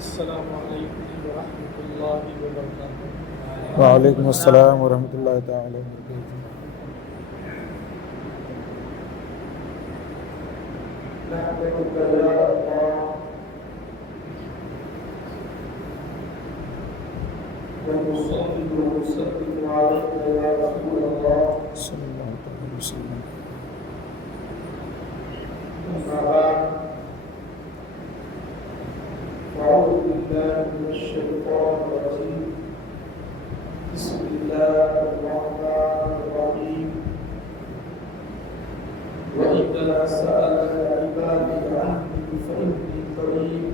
السلام علیکم ورحمۃ اللہ وبرکاتہ۔ وعلیکم السلام ورحمۃ اللہ تعالی وبرکاتہ۔ نحمدک یا اللہ ونصلی ونسلم علیک یا رسول اللہ صلی اللہ علیہ وسلم۔ اما بعد فاعوذ باللہ من الشیطان الرجیم بسم اللہ الرحمن الرحیم وَإِذَا سَأَلَكَ عِبَادِي عَنِّي فَإِنِّي قَرِيبٌ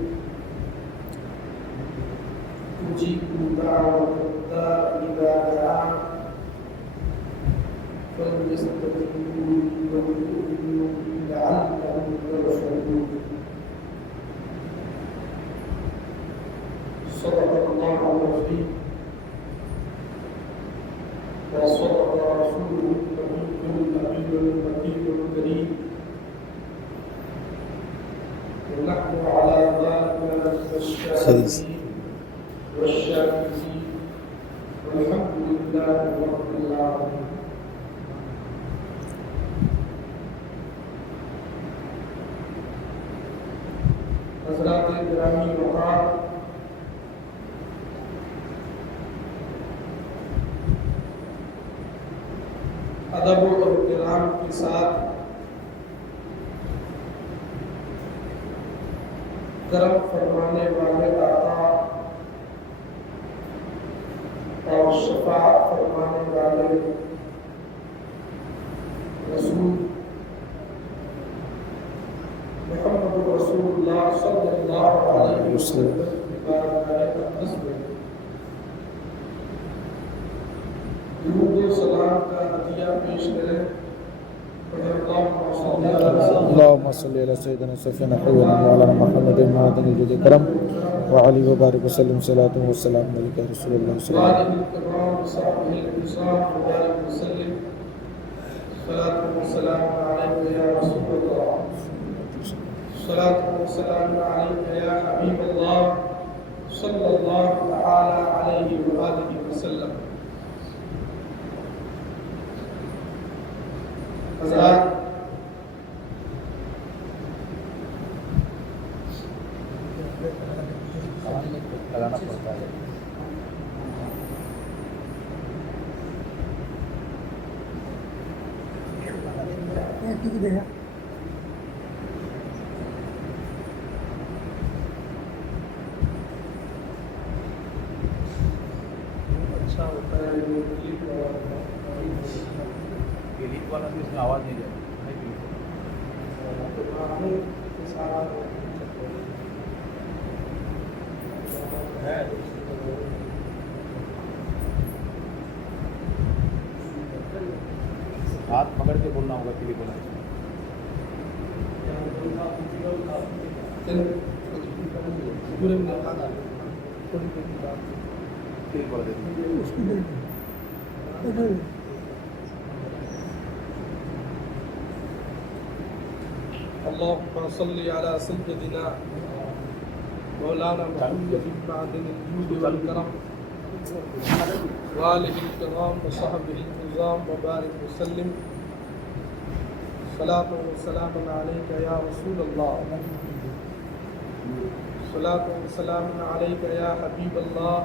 أُجِيبُ دَعْوَةَ الدَّاعِ إِذَا دَعَانِ فَلْيَسْتَجِيبُوا لِي وَلْيُؤْمِنُوا بِي لَعَلَّهُمْ يَرْشُدُونَ۔ صدق اللہ العظیم وصدق رسوله النبي المكي الكريم ونحن على ذلك من الشاهدين والشاكرين والحمد لله رب العالمين۔ حضرات گرامی وقار، ادب و احترام کے ساتھ کرم فرمانے والے آقا اور شفاعت فرمانے والے رسول محمد رسول اللہ صلی اللہ علیہ وسلم کی بارگاہ اقدس میں درود و سلام کا ہدیہ پیش کریں۔ اللهم صل على سيدنا سيدنا وعلى محمد معدن الجود الكرم وعلي وبارك وسلم صلاة والسلام عليك يا رسول الله صلى الله عليه الكرام وصحبه الكرام وبارك وسلم صلاة والسلام عليك يا رسول الله صلاة والسلام عليك يا حبيب الله صلى الله تعالى عليه وآله وسلم۔ حضرات، لگانا پڑتا ہے۔ اچھا ہوتا ہے گیلیٹ والا بھی اس میں آواز نہیں جاتی ہاتھ پکڑ کے بولنا ہوگا کلپ والا۔ اللهم صل على سيدنا مولانا محمد معدن الجود والكرم وآله الكرام وصحبه النظام وبارك وسلم صلاة وسلام عليك يا رسول الله صلاة وسلام عليك يا حبيب الله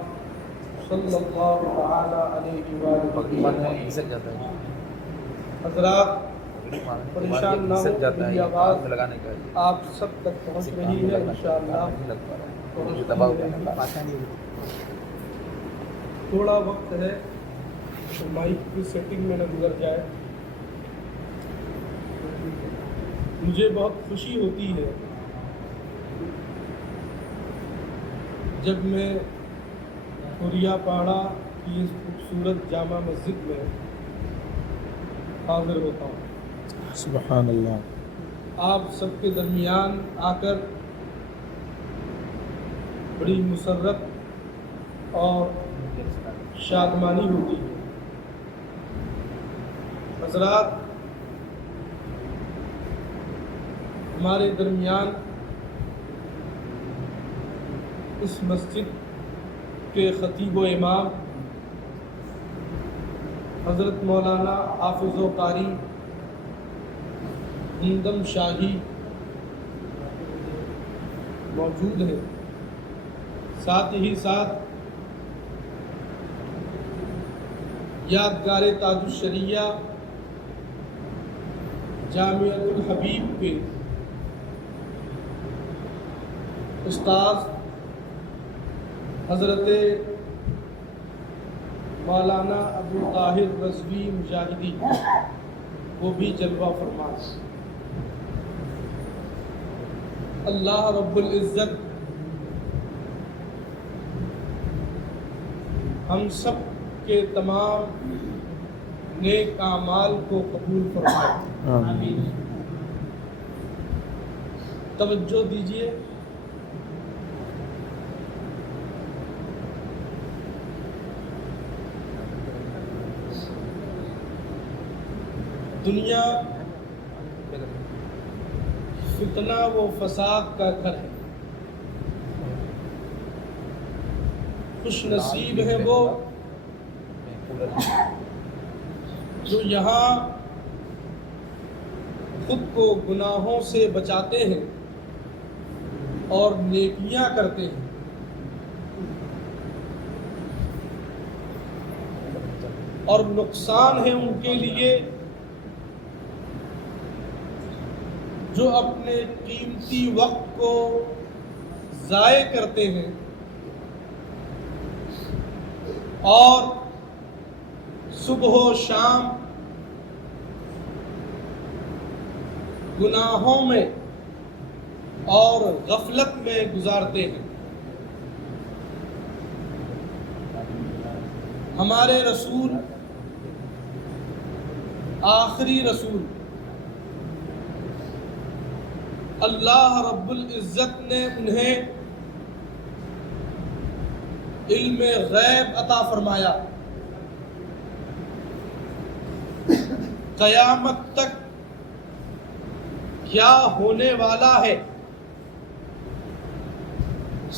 صلى الله تعالى عليه وآله وسلم۔ حضرات، پریشان نہ ہو، میری آواز لگانے کا آپ سب تک پہنچ رہی ہے انشاءاللہ۔ تھوڑا وقت ہے تو مائک کی سیٹنگ میں نہ گزر جائے۔ مجھے بہت خوشی ہوتی ہے جب میں کوریا پاڑا کی اس خوبصورت جامع مسجد میں حاضر ہوتا ہوں۔ سبحان اللہ۔ آپ سب کے درمیان آ کر بڑی مسرت اور شادمانی ہوتی ہے۔ حضرات، ہمارے درمیان اس مسجد کے خطیب و امام حضرت مولانا حافظ و قاری ہندم شاہی موجود ہیں، ساتھ ہی ساتھ یادگار تاج الشریعہ جامعۃ الحبیب کے استاذ حضرت مولانا ابو طاہر رضوی مجاہدی وہ بھی جلوہ فرما۔ اللہ رب العزت ہم سب کے تمام نیک اعمال کو قبول فرمائے، آمین۔ توجہ دیجیے، دنیا فتنہ و فساد کا گھر ہے، خوش نصیب ہیں وہ جو یہاں خود کو گناہوں سے بچاتے ہیں اور نیکیاں کرتے ہیں۔ اور نقصان ہے ان کے لیے جو اپنے قیمتی وقت کو ضائع کرتے ہیں اور صبح و شام گناہوں میں اور غفلت میں گزارتے ہیں۔ ہمارے رسول، آخری رسول اللہ رب العزت نے انہیں علم غیب عطا فرمایا، قیامت تک کیا ہونے والا ہے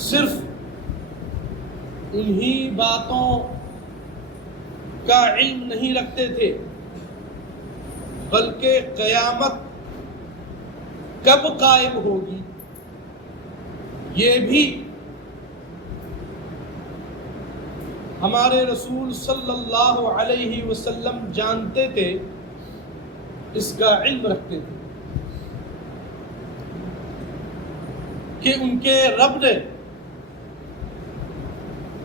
صرف انہی باتوں کا علم نہیں رکھتے تھے، بلکہ قیامت کب قائم ہوگی یہ بھی ہمارے رسول صلی اللہ علیہ وسلم جانتے تھے، اس کا علم رکھتے تھے کہ ان کے رب نے،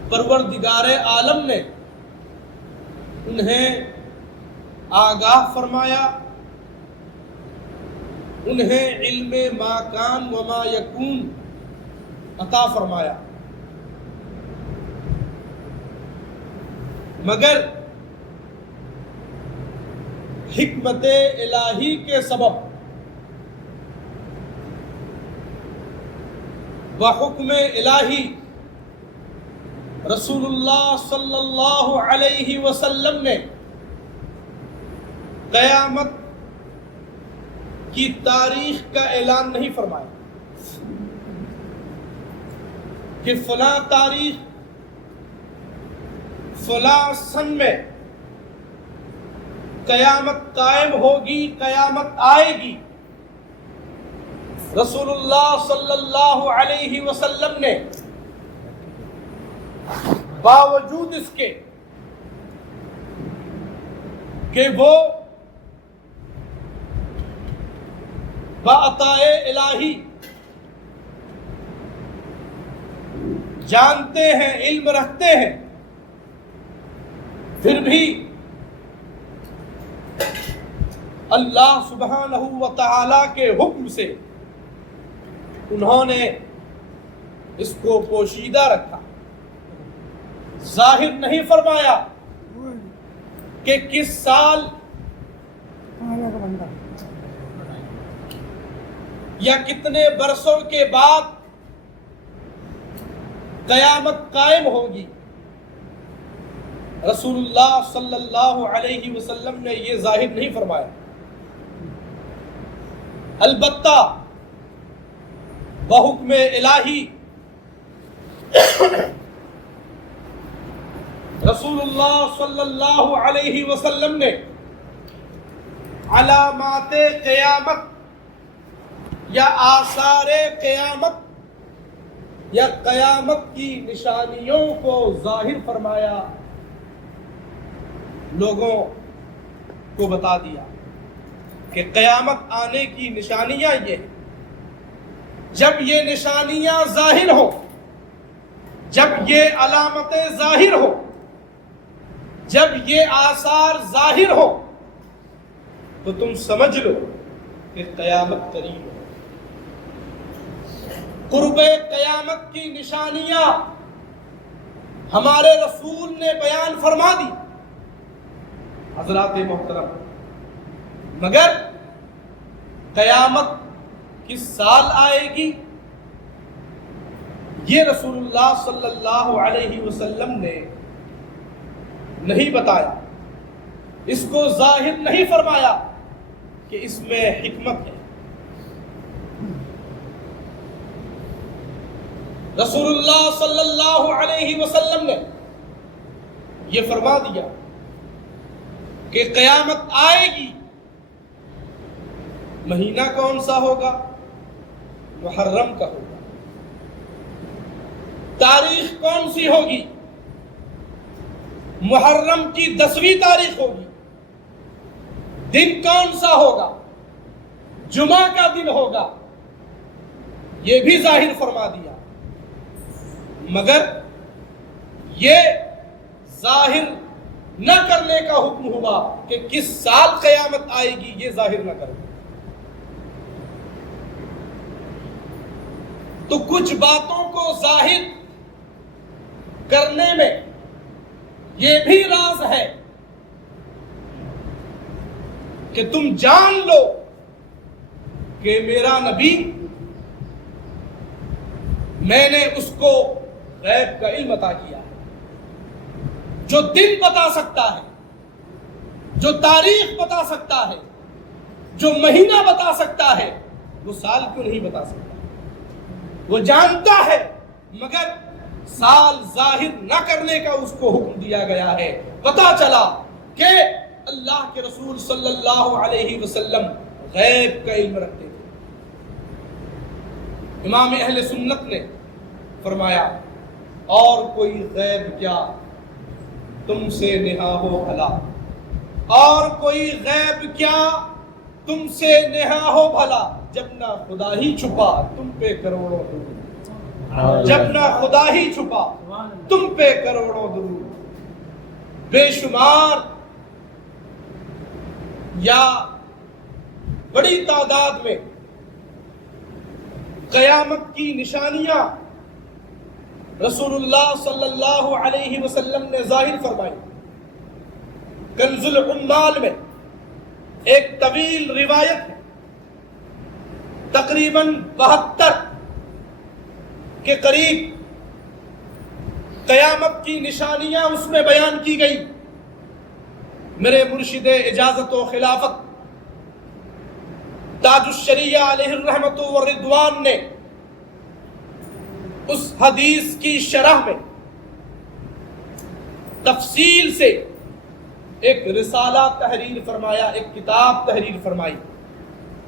پروردگار عالم نے انہیں آگاہ فرمایا، انہیں علم ما کان و ما یکون عطا فرمایا، مگر حکمت الہی کے سبب بحکم الہی رسول اللہ صلی اللہ علیہ وسلم نے قیامت کی تاریخ کا اعلان نہیں فرمایا کہ فلاں تاریخ فلاں سن میں قیامت قائم ہوگی، قیامت آئے گی۔ رسول اللہ صلی اللہ علیہ وسلم نے باوجود اس کے کہ وہ بعطائے الہی جانتے ہیں، علم رکھتے ہیں، پھر بھی اللہ سبحانہ و تعالی کے حکم سے انہوں نے اس کو پوشیدہ رکھا، ظاہر نہیں فرمایا کہ کس سال یا کتنے برسوں کے بعد قیامت قائم ہوگی۔ رسول اللہ صلی اللہ علیہ وسلم نے یہ ظاہر نہیں فرمایا، البتہ بحکم الہی رسول اللہ صلی اللہ علیہ وسلم نے علامات قیامت یا آثار قیامت یا قیامت کی نشانیوں کو ظاہر فرمایا، لوگوں کو بتا دیا کہ قیامت آنے کی نشانیاں یہ ہیں۔ جب یہ نشانیاں ظاہر ہو، جب یہ علامتیں ظاہر ہو، جب یہ آثار ظاہر ہو، تو تم سمجھ لو کہ قیامت قریب ہے۔ قرب قیامت کی نشانیاں ہمارے رسول نے بیان فرما دی حضرات محترم، مگر قیامت کس سال آئے گی یہ رسول اللہ صلی اللہ علیہ وسلم نے نہیں بتایا، اس کو ظاہر نہیں فرمایا کہ اس میں حکمت ہے۔ رسول اللہ صلی اللہ علیہ وسلم نے یہ فرما دیا کہ قیامت آئے گی، مہینہ کون سا ہوگا؟ محرم کا ہوگا۔ تاریخ کون سی ہوگی؟ محرم کی 10ویں تاریخ ہوگی۔ دن کون سا ہوگا؟ جمعہ کا دن ہوگا۔ یہ بھی ظاہر فرما دیا، مگر یہ ظاہر نہ کرنے کا حکم ہوا کہ کس سال قیامت آئے گی، یہ ظاہر نہ کرے۔ تو کچھ باتوں کو ظاہر کرنے میں یہ بھی راز ہے کہ تم جان لو کہ میرا نبی، میں نے اس کو غیب کا علم عطا کیا ہے۔ جو دن بتا سکتا ہے، جو تاریخ بتا سکتا ہے، جو مہینہ بتا سکتا ہے، وہ سال کیوں نہیں بتا سکتا؟ وہ جانتا ہے، مگر سال ظاہر نہ کرنے کا اس کو حکم دیا گیا ہے۔ پتا چلا کہ اللہ کے رسول صلی اللہ علیہ وسلم غیب کا علم رکھتے تھے۔ امام اہل سنت نے فرمایا، اور کوئی غیب کیا تم سے نہا ہو بھلا، اور کوئی غیب کیا تم سے نہا ہو بھلا، جب نہ خدا ہی چھپا تم پہ کروڑوں درود، جب نہ خدا ہی چھپا تم پہ کروڑوں درود۔ بے شمار یا بڑی تعداد میں قیامت کی نشانیاں رسول اللہ صلی اللہ علیہ وسلم نے ظاہر فرمائی۔ کنز العمال میں ایک طویل روایت ہے، تقریباً 72 کے قریب قیامت کی نشانیاں اس میں بیان کی گئی۔ میرے مرشد اجازت و خلافت تاج الشریعہ علیہ الرحمت والرضوان نے اس حدیث کی شرح میں تفصیل سے ایک رسالہ تحریر فرمایا، ایک کتاب تحریر فرمائی۔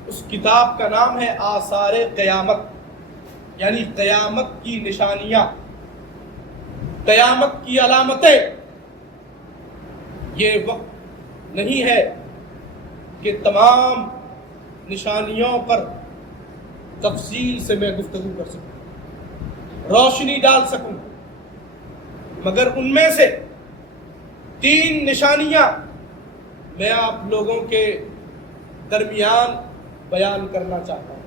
اس کتاب کا نام ہے آثار قیامت، یعنی قیامت کی نشانیاں، قیامت کی علامتیں۔ یہ وقت نہیں ہے کہ تمام نشانیوں پر تفصیل سے میں گفتگو کر سکوں، روشنی ڈال سکوں، مگر ان میں سے 3 نشانیاں میں آپ لوگوں کے درمیان بیان کرنا چاہتا ہوں۔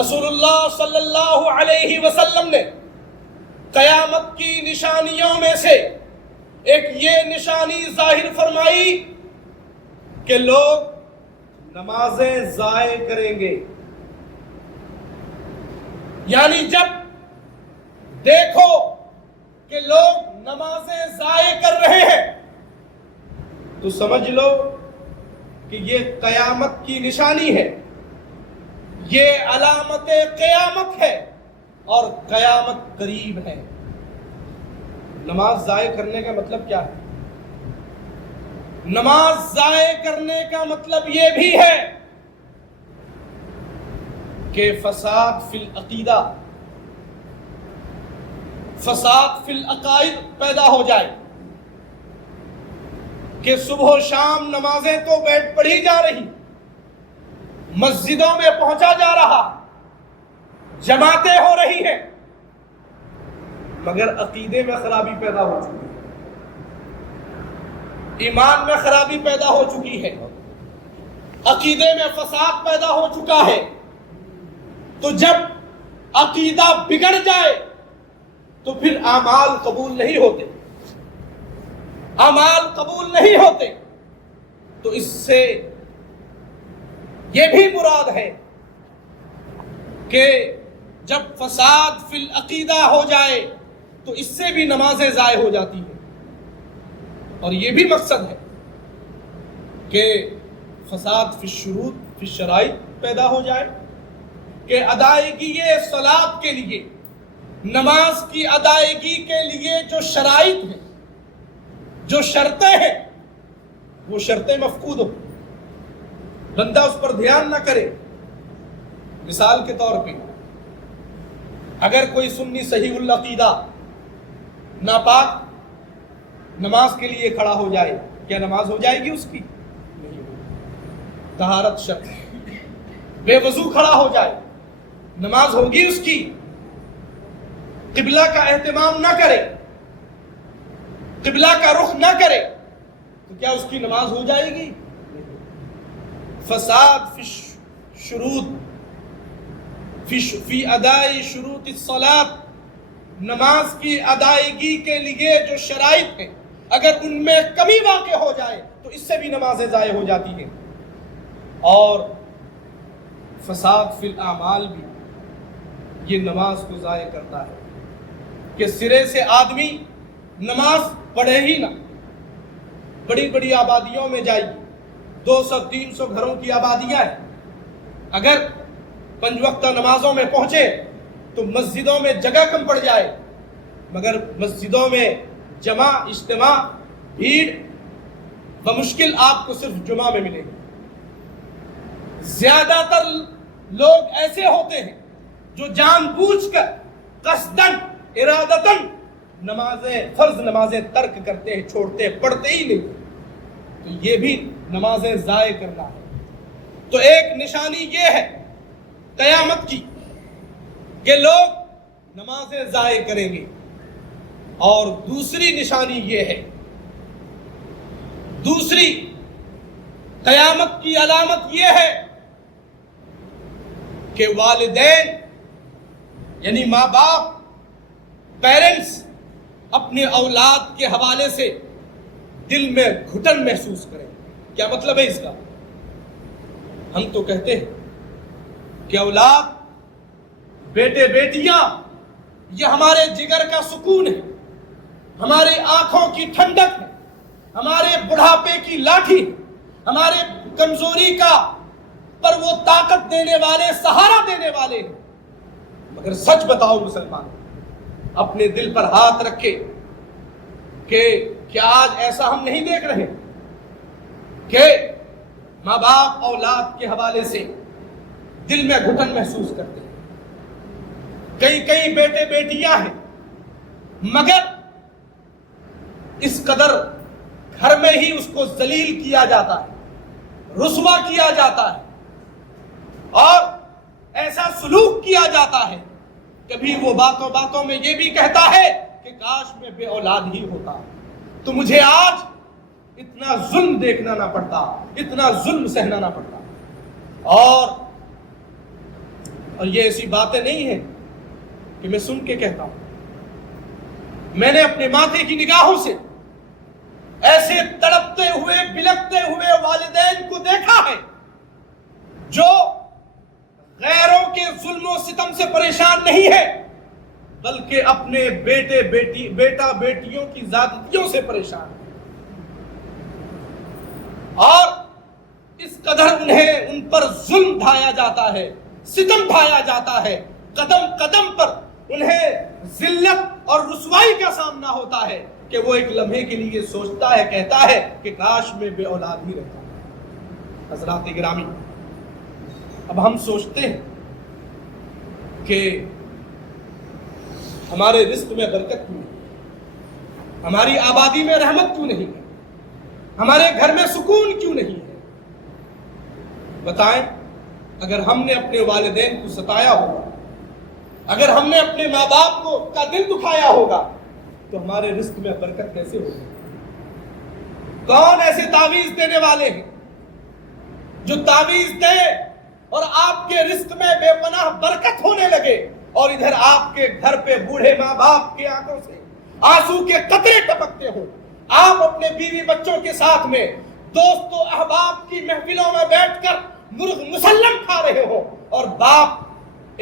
رسول اللہ صلی اللہ علیہ وسلم نے قیامت کی نشانیوں میں سے ایک یہ نشانی ظاہر فرمائی کہ لوگ نمازیں ضائع کریں گے۔ یعنی جب دیکھو کہ لوگ نمازیں ضائع کر رہے ہیں تو سمجھ لو کہ یہ قیامت کی نشانی ہے، یہ علامت قیامت ہے، اور قیامت قریب ہے۔ نماز ضائع کرنے کا مطلب کیا ہے؟ نماز ضائع کرنے کا مطلب یہ بھی ہے کہ فساد فی العقیدہ، فساد فی العقائد پیدا ہو جائے، کہ صبح و شام نمازیں تو بیٹھ پڑھی جا رہی، مسجدوں میں پہنچا جا رہا، جماعتیں ہو رہی ہیں، مگر عقیدے میں خرابی پیدا ہو چکی ہے، ایمان میں خرابی پیدا ہو چکی ہے، عقیدے میں فساد پیدا ہو چکا ہے۔ تو جب عقیدہ بگڑ جائے تو پھر اعمال قبول نہیں ہوتے، اعمال قبول نہیں ہوتے۔ تو اس سے یہ بھی مراد ہے کہ جب فساد فی العقیدہ ہو جائے تو اس سے بھی نمازیں ضائع ہو جاتی ہیں، اور یہ بھی مقصد ہے کہ فساد فی الشروط فی الشرائط پیدا ہو جائے، کہ ادائیگی صلاۃ کے لیے، نماز کی ادائیگی کے لیے جو شرائط ہیں، جو شرطیں ہیں، وہ شرطیں مفقود ہو، بندہ اس پر دھیان نہ کرے۔ مثال کے طور پہ اگر کوئی سنی صحیح العقیدہ ناپاک نماز کے لیے کھڑا ہو جائے، کیا نماز ہو جائے گی اس کی؟ نہیں ہوگی۔ طہارت شرط، بے وضو کھڑا ہو جائے، نماز ہوگی اس کی؟ قبلہ کا اہتمام نہ کرے، قبلہ کا رخ نہ کرے، تو کیا اس کی نماز ہو جائے گی؟ فساد فی شروط فی ادائی شروط الصلاۃ، نماز کی ادائیگی کے لیے جو شرائط ہیں، اگر ان میں کمی واقع ہو جائے تو اس سے بھی نمازیں ضائع ہو جاتی ہیں۔ اور فساد فی الاعمال بھی یہ نماز کو ضائع کرتا ہے، کہ سرے سے آدمی نماز پڑھے ہی نہ، بڑی بڑی آبادیوں میں جائیے، 200-300 گھروں کی آبادیاں ہیں، اگر 5 وقتہ نمازوں میں پہنچے تو مسجدوں میں جگہ کم پڑ جائے، مگر مسجدوں میں جمع اجتماع بھیڑ بمشکل آپ کو صرف جمعہ میں ملے گی۔ زیادہ تر لوگ ایسے ہوتے ہیں جو جان بوجھ کر قصداً ارادتاً فرض نمازیں ترک کرتے ہیں، چھوڑتے ہیں، پڑھتے ہی نہیں، تو یہ بھی نمازیں ضائع کرنا ہے۔ تو ایک نشانی یہ ہے قیامت کی کہ لوگ نمازیں ضائع کریں گے، اور دوسری نشانی یہ ہے، دوسری قیامت کی علامت یہ ہے کہ والدین یعنی ماں باپ، پیرنٹس اپنے اولاد کے حوالے سے دل میں گھٹن محسوس کریں۔ کیا مطلب ہے اس کا؟ ہم تو کہتے ہیں کہ اولاد، بیٹے بیٹیاں یہ ہمارے جگر کا سکون ہے، ہماری آنکھوں کی ٹھنڈک ہے، ہمارے بڑھاپے کی لاٹھی ہے، ہمارے کمزوری کا پر وہ طاقت دینے والے، سہارا دینے والے ہیں۔ مگر سچ بتاؤ مسلمان، اپنے دل پر ہاتھ رکھے کہ کیا آج ایسا ہم نہیں دیکھ رہے کہ ماں باپ اولاد کے حوالے سے دل میں گھٹن محسوس کرتے ہیں؟ کئی بیٹے بیٹیاں ہیں، مگر اس قدر گھر میں ہی اس کو ذلیل کیا جاتا ہے، رسوا کیا جاتا ہے، اور ایسا سلوک کیا جاتا ہے، کبھی وہ باتوں میں یہ بھی کہتا ہے کہ کاش میں بے اولاد ہی ہوتا تو مجھے آج اتنا ظلم دیکھنا نہ پڑتا، اتنا ظلم سہنا نہ پڑتا۔ اور یہ ایسی باتیں نہیں ہیں کہ میں سن کے کہتا ہوں، میں نے اپنے ماتھے کی نگاہوں سے ایسے تڑپتے ہوئے بلکتے ہوئے والدین کو دیکھا ہے جو غیروں کے ظلم و ستم سے پریشان نہیں ہے، بلکہ اپنے بیٹا بیٹیوں کی زیادتیوں سے پریشان ہے، اور اس قدر انہیں ان پر ظلم ڈھایا جاتا ہے، ستم ڈھایا جاتا ہے، قدم قدم پر انہیں ذلت اور رسوائی کا سامنا ہوتا ہے کہ وہ ایک لمحے کے لیے سوچتا ہے، کہتا ہے کہ کاش میں بے اولاد ہی رہتا۔ حضرات گرامی، اب ہم سوچتے ہیں کہ ہمارے رزق میں برکت کیوں نہیں، ہماری آبادی میں رحمت کیوں نہیں ہے، ہمارے گھر میں سکون کیوں نہیں ہے؟ بتائیں، اگر ہم نے اپنے والدین کو ستایا ہوگا، اگر ہم نے اپنے ماں باپ کو کا دل دکھایا ہوگا، تو ہمارے رزق میں برکت کیسے ہوگی؟ کون ایسے تعویذ دینے والے ہیں جو تعویذ دے اور آپ کے رزق میں بے پناہ برکت ہونے لگے، اور ادھر آپ کے گھر پہ بوڑھے ماں باپ کی آنکھوں سے آنسو کے قطرے ٹپکتے ہوں، آپ اپنے بیوی بچوں کے ساتھ میں دوست و احباب کی محفلوں میں بیٹھ کر مرغ مسلم کھا رہے ہو، اور باپ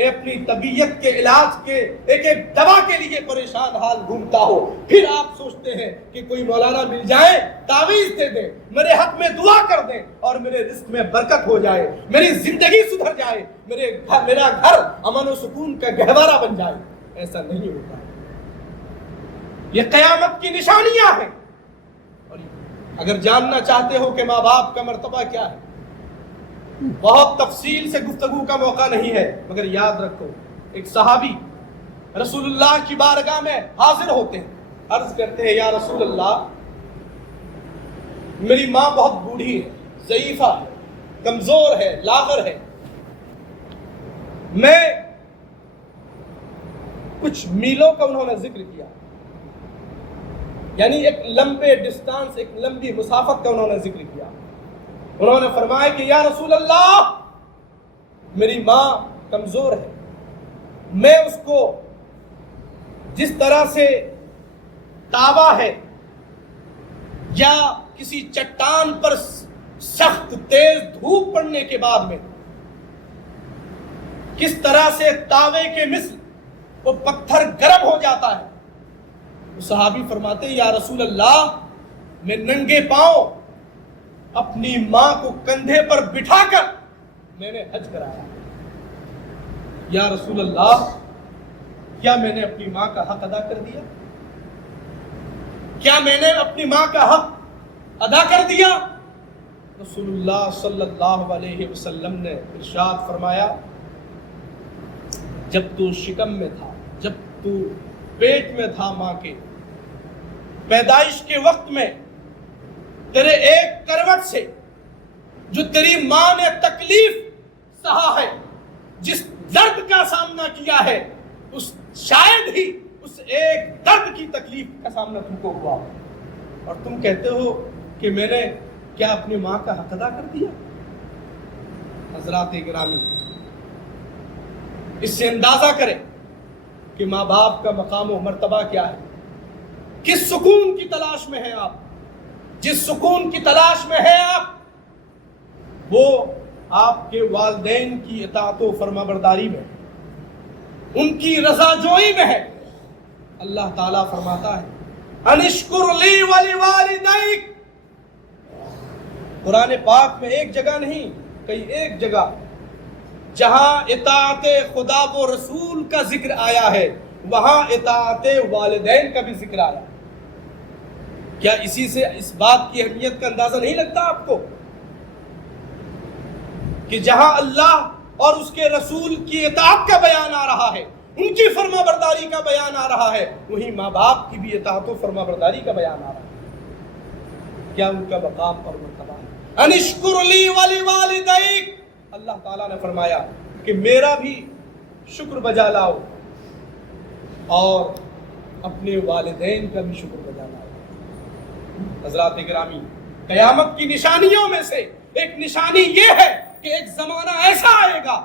اپنی طبیعت کے علاج کے ایک ایک دوا کے لیے پریشان حال گھومتا ہو، پھر آپ سوچتے ہیں کہ کوئی مولانا مل جائے، تعویذ دے دیں، میرے حق میں دعا کر دیں اور میرے رزق میں برکت ہو جائے، میری زندگی سدھر جائے، میرا گھر امن و سکون کا گہوارہ بن جائے۔ ایسا نہیں ہوتا۔ یہ قیامت کی نشانیاں ہیں، اور اگر جاننا چاہتے ہو کہ ماں باپ کا مرتبہ کیا ہے، بہت تفصیل سے گفتگو کا موقع نہیں ہے، مگر یاد رکھو، ایک صحابی رسول اللہ کی بارگاہ میں حاضر ہوتے ہیں، عرض کرتے ہیں یا رسول اللہ، میری ماں بہت بوڑھی ہے، ضعیفہ ہے، کمزور ہے، لاغر ہے، میں کچھ میلوں کا انہوں نے ذکر کیا، یعنی ایک لمبے ڈسٹانس، ایک لمبی مسافت کا انہوں نے ذکر کیا۔ انہوں نے فرمایا کہ یا رسول اللہ، میری ماں کمزور ہے، میں اس کو جس طرح سے تاوا ہے یا کسی چٹان پر سخت تیز دھوپ پڑنے کے بعد میں کس طرح سے تاوے کے مثل وہ پتھر گرم ہو جاتا ہے، صحابی فرماتے ہیں یا رسول اللہ، میں ننگے پاؤں اپنی ماں کو کندھے پر بٹھا کر میں نے حج کرایا۔ یا رسول اللہ، کیا میں نے اپنی ماں کا حق ادا کر دیا؟ کیا میں نے اپنی ماں کا حق ادا کر دیا؟ رسول اللہ صلی اللہ علیہ وسلم نے ارشاد فرمایا، جب تو شکم میں تھا، جب تو پیٹ میں تھا ماں کے، پیدائش کے وقت میں تیرے ایک کروٹ سے جو تیری ماں نے تکلیف سہا ہے، جس درد کا سامنا کیا ہے، اس شاید ہی اس ایک درد کی تکلیف کا سامنا تم کو ہوا، اور تم کہتے ہو کہ میں نے کیا اپنی ماں کا حق ادا کر دیا؟ حضرات گرامی، اس سے اندازہ کریں کہ ماں باپ کا مقام و مرتبہ کیا ہے، کس سکون کی تلاش میں ہیں آپ، جس سکون کی تلاش میں ہیں آپ، وہ آپ کے والدین کی اطاعت و فرما برداری میں، ان کی رضا جوئی میں ہے۔ اللہ تعالیٰ فرماتا ہے انشکر لی ولوالدیک، قرآن پاک میں ایک جگہ نہیں، کئی ایک جگہ جہاں اطاعت خدا و رسول کا ذکر آیا ہے، وہاں اطاعت والدین کا بھی ذکر آیا۔ کیا اسی سے اس بات کی اہمیت کا اندازہ نہیں لگتا آپ کو کہ جہاں اللہ اور اس کے رسول کی اطاعت کا بیان آ رہا ہے، ان کی فرما برداری کا بیان آ رہا ہے، وہیں ماں باپ کی بھی اطاعت و فرما برداری کا بیان آ رہا ہے؟ کیا ان کا مقام اور مرتبہ ہے؟ انشکر لی ولوالدیک، اللہ تعالیٰ نے فرمایا کہ میرا بھی شکر بجا لاؤ اور اپنے والدین کا بھی شکر بجا لاؤ۔ حضرات گرامی، قیامت کی نشانیوں میں سے ایک نشانی یہ ہے کہ ایک زمانہ ایسا آئے گا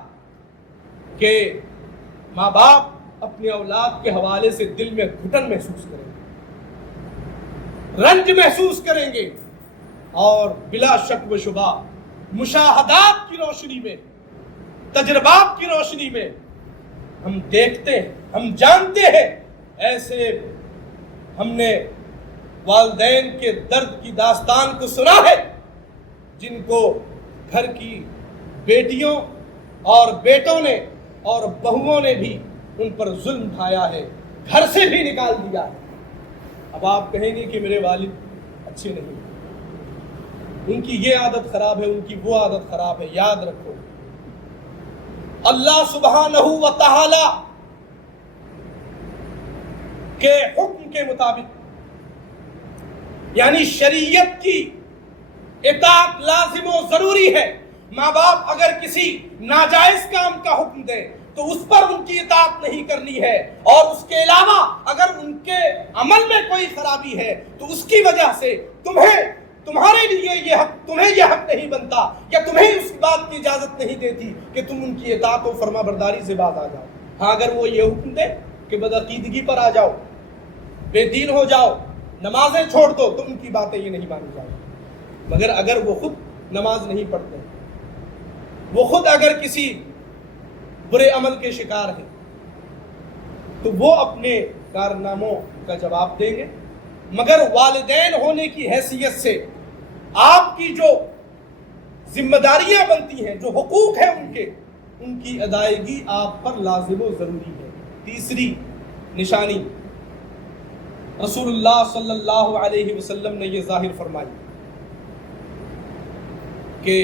کہ ماں باپ اپنے اولاد کے حوالے سے دل میں گھٹن محسوس کریں گے، رنج محسوس کریں گے، اور بلا شک و شبہ مشاہدات کی روشنی میں، تجربات کی روشنی میں ہم دیکھتے ہیں، ہم جانتے ہیں، ایسے ہم نے والدین کے درد کی داستان کو سنا ہے جن کو گھر کی بیٹیوں اور بیٹوں نے اور بہوؤں نے بھی ان پر ظلم ڈھایا ہے، گھر سے بھی نکال دیا ہے۔ اب آپ کہیں گے کہ میرے والد اچھے نہیں، ان کی یہ عادت خراب ہے، ان کی وہ عادت خراب ہے۔ یاد رکھو، اللہ سبحانہ و تعالی کے حکم کے مطابق، یعنی شریعت کی اطاعت لازم و ضروری ہے۔ ماں باپ اگر کسی ناجائز کام کا حکم دیں تو اس پر ان کی اطاعت نہیں کرنی ہے، اور اس کے علاوہ اگر ان کے عمل میں کوئی خرابی ہے تو اس کی وجہ سے تمہارے لیے یہ حق، تمہیں یہ حق نہیں بنتا یا تمہیں اس بات کی اجازت نہیں دیتی کہ تم ان کی اطاعت و فرما برداری سے باز آ جاؤ۔ ہاں، اگر وہ یہ حکم دے کہ بدعقیدگی پر آ جاؤ، بے دین ہو جاؤ، نمازیں چھوڑ دو، تو ان کی باتیں یہ نہیں مانی جائیں۔ مگر اگر وہ خود نماز نہیں پڑھتے، وہ خود اگر کسی برے عمل کے شکار ہیں، تو وہ اپنے کارناموں کا جواب دیں گے۔ مگر والدین ہونے کی حیثیت سے آپ کی جو ذمہ داریاں بنتی ہیں، جو حقوق ہیں ان کی ادائیگی آپ پر لازم و ضروری ہے۔ تیسری نشانی رسول اللہ صلی اللہ علیہ وسلم نے یہ ظاہر فرمائی کہ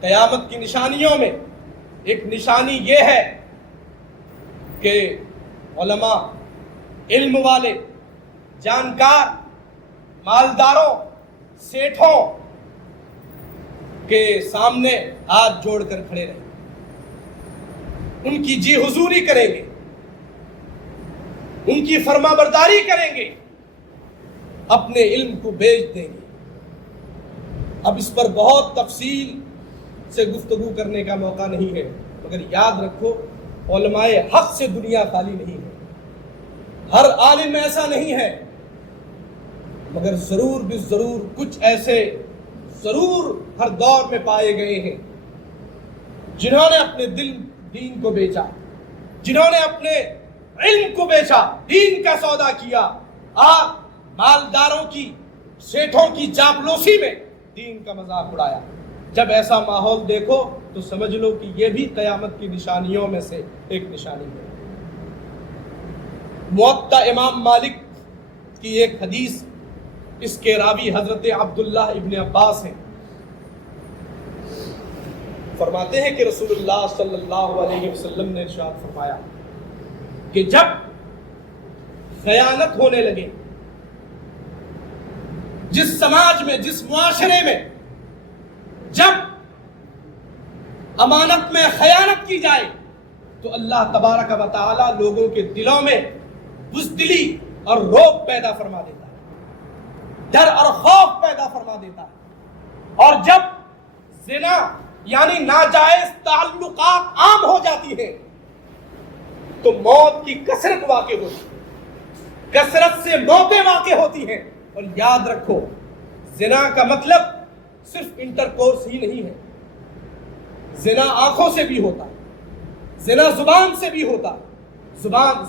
قیامت کی نشانیوں میں ایک نشانی یہ ہے کہ علماء، علم والے، جانکار، مالداروں، سیٹھوں کے سامنے ہاتھ جوڑ کر کھڑے رہیں، ان کی جی حضوری کریں گے، ان کی فرما برداری کریں گے، اپنے علم کو بیچ دیں گے۔ اب اس پر بہت تفصیل سے گفتگو کرنے کا موقع نہیں ہے، مگر یاد رکھو، علماء حق سے دنیا خالی نہیں ہے، ہر عالم ایسا نہیں ہے، مگر ضرور بالضرور کچھ ایسے ضرور ہر دور میں پائے گئے ہیں جنہوں نے اپنے دین کو بیچا، جنہوں نے اپنے علم کو بیچا، دین کا سودا کیا، اور مالداروں کی، سیٹھوں کی چاپلوسی میں دین کا مذاق اڑایا۔ جب ایسا ماحول دیکھو تو سمجھ لو کہ یہ بھی قیامت کی نشانیوں میں سے ایک نشانی ہے۔ موطا امام مالک کی ایک حدیث، اس کے راوی حضرت عبداللہ ابن عباس ہیں، فرماتے ہیں کہ رسول اللہ صلی اللہ علیہ وسلم نے ارشاد فرمایا کہ جب خیانت ہونے لگے، جس سماج میں، جس معاشرے میں جب امانت میں خیانت کی جائے تو اللہ تبارک و تعالی لوگوں کے دلوں میں بزدلی اور رعب پیدا فرما دیتا ہے، ڈر اور خوف پیدا فرما دیتا ہے، اور جب زنا یعنی ناجائز تعلقات عام ہو جاتی ہیں تو موت کی کثرت واقع ہوتی ہے، کثرت سے موتیں واقع ہوتی ہیں۔ اور یاد رکھو، زنا کا مطلب صرف انٹرکورس ہی نہیں ہے، زنا آنکھوں سے بھی ہوتا ہے، زنا زبان سے بھی ہوتا ہے،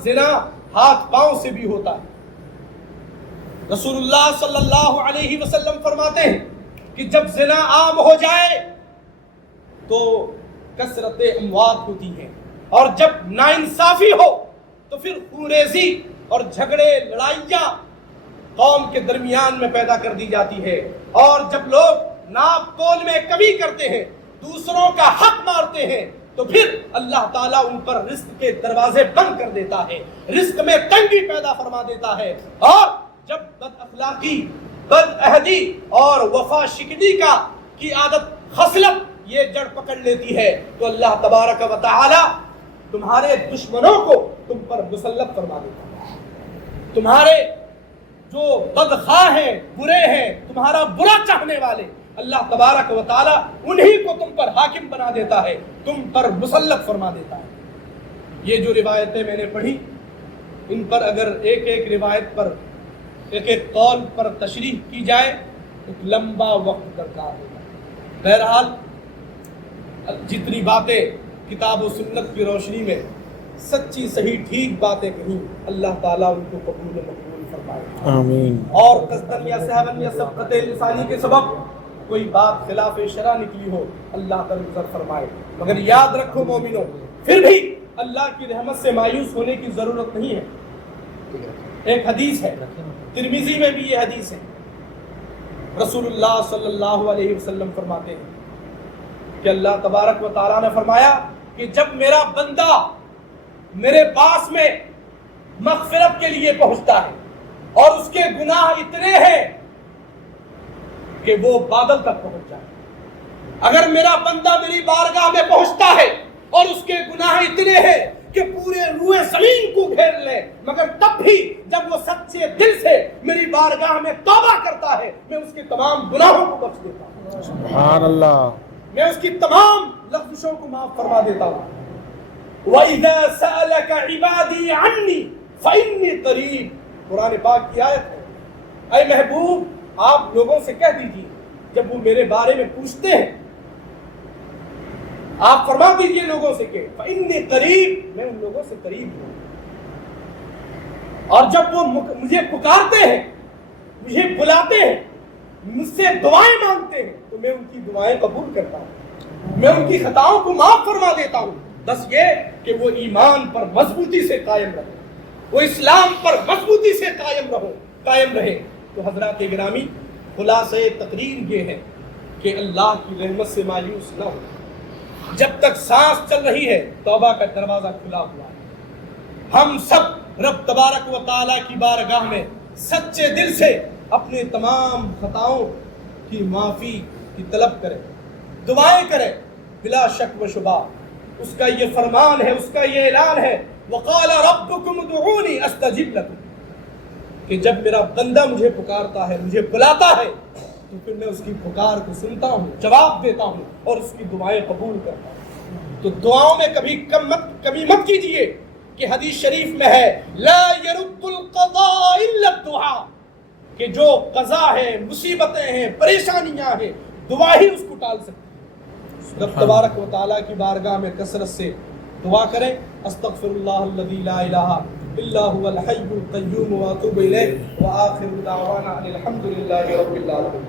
زنا ہاتھ پاؤں سے بھی ہوتا ہے۔ رسول اللہ صلی اللہ علیہ وسلم فرماتے ہیں کہ جب زنا عام ہو جائے تو کثرت اموات ہوتی ہے، اور جب ناانصافی ہو تو پھر خونریزی اور جھگڑے، لڑائیاں قوم کے درمیان میں پیدا کر دی جاتی ہے، اور جب لوگ ناپ تول میں کمی کرتے ہیں، دوسروں کا حق مارتے ہیں، تو پھر اللہ تعالیٰ ان پر رزق کے دروازے بند کر دیتا ہے، رزق میں تنگی پیدا فرما دیتا ہے، اور جب بد اخلاقی، بد عہدی اور وفا شکنی کی عادت، خصلت یہ جڑ پکڑ لیتی ہے تو اللہ تبارک و تعالی تمہارے دشمنوں کو تم پر مسلط فرما دیتا ہے، تمہارے جو بدخواہ ہیں، برے ہیں، تمہارا برا چاہنے والے، اللہ تبارک و تعالی انہی کو تم پر حاکم بنا دیتا ہے، تم پر مسلط فرما دیتا ہے۔ یہ جو روایتیں میں نے پڑھی، ان پر اگر ایک ایک روایت پر، ایک ایک قول پر تشریح کی جائے ایک لمبا وقت درکار ہوگا۔ بہرحال جتنی باتیں کتاب و سنت کی روشنی میں سچی صحیح ٹھیک باتیں کہیں، اللہ تعالیٰ ان کو قبول و مقبول فرمائے، آمین۔ اور قصدن یا سہون یا سبقت لسانی کے سبب کوئی بات خلاف شرع نکلی ہو، اللہ تعالیٰ فرمائے۔ مگر یاد رکھو مومنوں، پھر بھی اللہ کی رحمت سے مایوس ہونے کی ضرورت نہیں ہے۔ ایک حدیث ہے، ترمذی میں بھی یہ حدیث ہے، رسول اللہ صلی اللہ علیہ وسلم فرماتے ہیں کہ اللہ تبارک و تعالیٰ نے فرمایا کہ جب میرا بندہ میرے پاس میں مغفرت کے لیے پہنچتا ہے اور اس کے گناہ اتنے ہیں کہ وہ بادل تک پہنچ جائے، اگر میرا بندہ میری بارگاہ میں پہنچتا ہے اور اس کے گناہ اتنے ہیں کہ پورے روئے زمین کو گھیر لے، مگر تب بھی جب وہ سچے دل سے میری بارگاہ میں توبہ کرتا ہے میں اس کے تمام گناہوں کو بخش دیتا ہوں، سبحان اللہ، میں اس کی تمام لغزشوں کو معاف فرما دیتا ہوں۔ وَإِذَا سَأَلَكَ عِبَادِي عَنِّي فَإِنِّي قَرِيبٌ، قرآن پاک کی آیت ہے۔ اے محبوب آپ لوگوں سے کہہ دیجیے جب وہ میرے بارے میں پوچھتے ہیں، آپ فرما دیجئے لوگوں سے کہ فَإِنِّي قریب، میں ان لوگوں سے قریب ہوں، اور جب وہ مجھے پکارتے ہیں، مجھے بلاتے ہیں، مجھ سے دعائیں مانگتے ہیں تو میں ان کی دعائیں قبول کرتا ہوں، میں ان کی خطاؤں کو معاف فرما دیتا ہوں، بس یہ کہ وہ ایمان پر مضبوطی سے قائم رہے، وہ اسلام پر مضبوطی سے قائم رہے۔ تو حضرات گرامی، خلاصہ تقریر یہ ہے کہ اللہ کی رحمت سے مایوس نہ ہو، جب تک سانس چل رہی ہے توبہ کا دروازہ کھلا ہوا ہے۔ ہم سب رب تبارک و تعالیٰ کی بارگاہ میں سچے دل سے اپنے تمام خطاؤں کی معافی کی طلب کریں، دعائیں کریں۔ بلا شک و شبہ اس کا یہ فرمان ہے، اس کا یہ اعلان ہے، وقال ربکم ادعونی استجب لکم، کہ جب میرا بندہ مجھے پکارتا ہے، مجھے بلاتا ہے تو پھر میں اس کی پکار کو سنتا ہوں، جواب دیتا ہوں اور اس کی دعائیں قبول کرتا ہوں۔ تو دعاؤں میں کمی مت کیجئے کہ حدیث شریف میں ہے لا يرد القضاء الا الدعاء، کہ جو قضا ہے، مصیبتیں ہیں، پریشانیاں ہیں، دعا ہی اس کو ٹال سکتی ہے۔ رب تبارک و تعالیٰ کی بارگاہ میں کثرت سے دعا کریں۔ استغفر اللہ الذی لا الہ الا هو الحی القیوم واتوب الیہ، وآخر دعوانا ان الحمد للہ رب العالمین۔